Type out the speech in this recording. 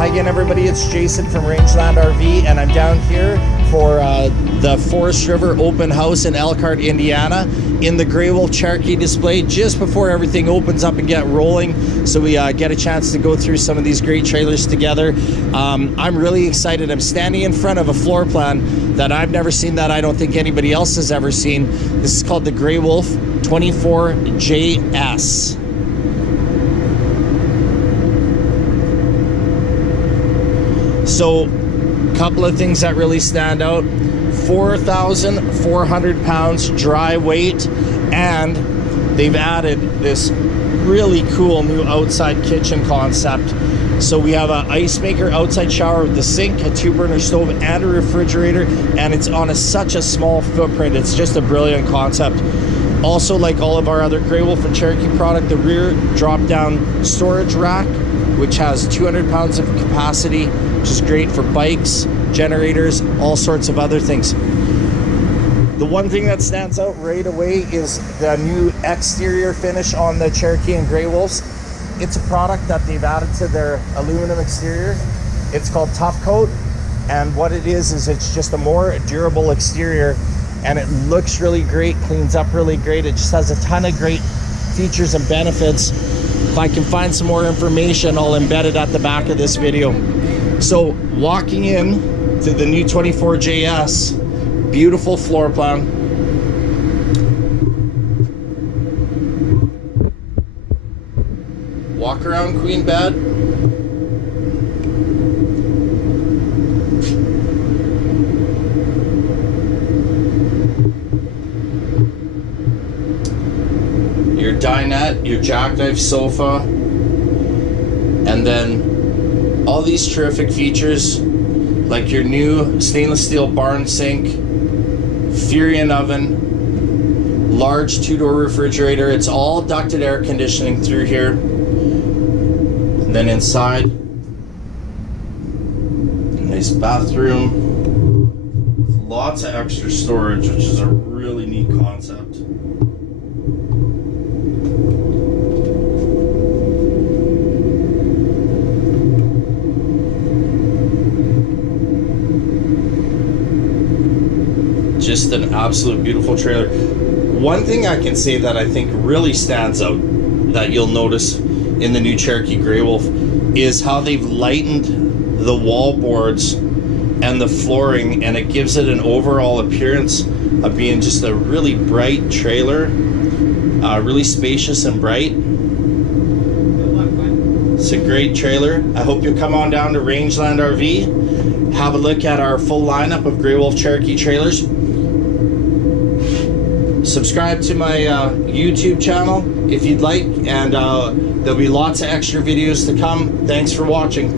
Hi again, everybody. It's Jason from Rangeland RV, and I'm down here for the Forest River Open House in Elkhart, Indiana, in the Grey Wolf Cherokee display just before everything opens up and get rolling. So we get a chance to go through some of these great trailers together. I'm really excited. I'm standing in front of a floor plan that I've never seen, that I don't think anybody else has ever seen. This is called the Grey Wolf 24JS. So, a couple of things that really stand out: 4,400 pounds dry weight, and they've added this really cool new outside kitchen concept. So we have an ice maker, outside shower with the sink, a 2-burner stove, and a refrigerator, and it's on such a small footprint. It's just a brilliant concept. Also, like all of our other Grey Wolf and Cherokee product, the rear drop-down storage rack, which has 200 pounds of capacity, which is great for bikes, generators, all sorts of other things. The one thing that stands out right away is the new exterior finish on the Cherokee and Grey Wolves. It's a product that they've added to their aluminum exterior. It's called Tough Coat, and what it is it's just a more durable exterior, and it looks really great, cleans up really great. It just has a ton of great features and benefits. If I can find some more information, I'll embed it at the back of this video. So walking in to the new 24JS, beautiful floor plan. Walk around queen bed. Your dinette, your jackknife sofa, and then all these terrific features like your new stainless steel barn sink, Furion oven, large 2-door refrigerator. It's all ducted air conditioning through here. And then inside, nice bathroom, lots of extra storage, which is a really neat concept. Just an absolute beautiful trailer. One thing I can say that I think really stands out that you'll notice in the new Cherokee Grey Wolf is how they've lightened the wall boards and the flooring, and it gives it an overall appearance of being just a really bright trailer, really spacious and bright. It's a great trailer. I hope you'll come on down to Rangeland RV, have a look at our full lineup of Grey Wolf Cherokee trailers. Subscribe to my YouTube channel if you'd like, and there'll be lots of extra videos to come. Thanks for watching.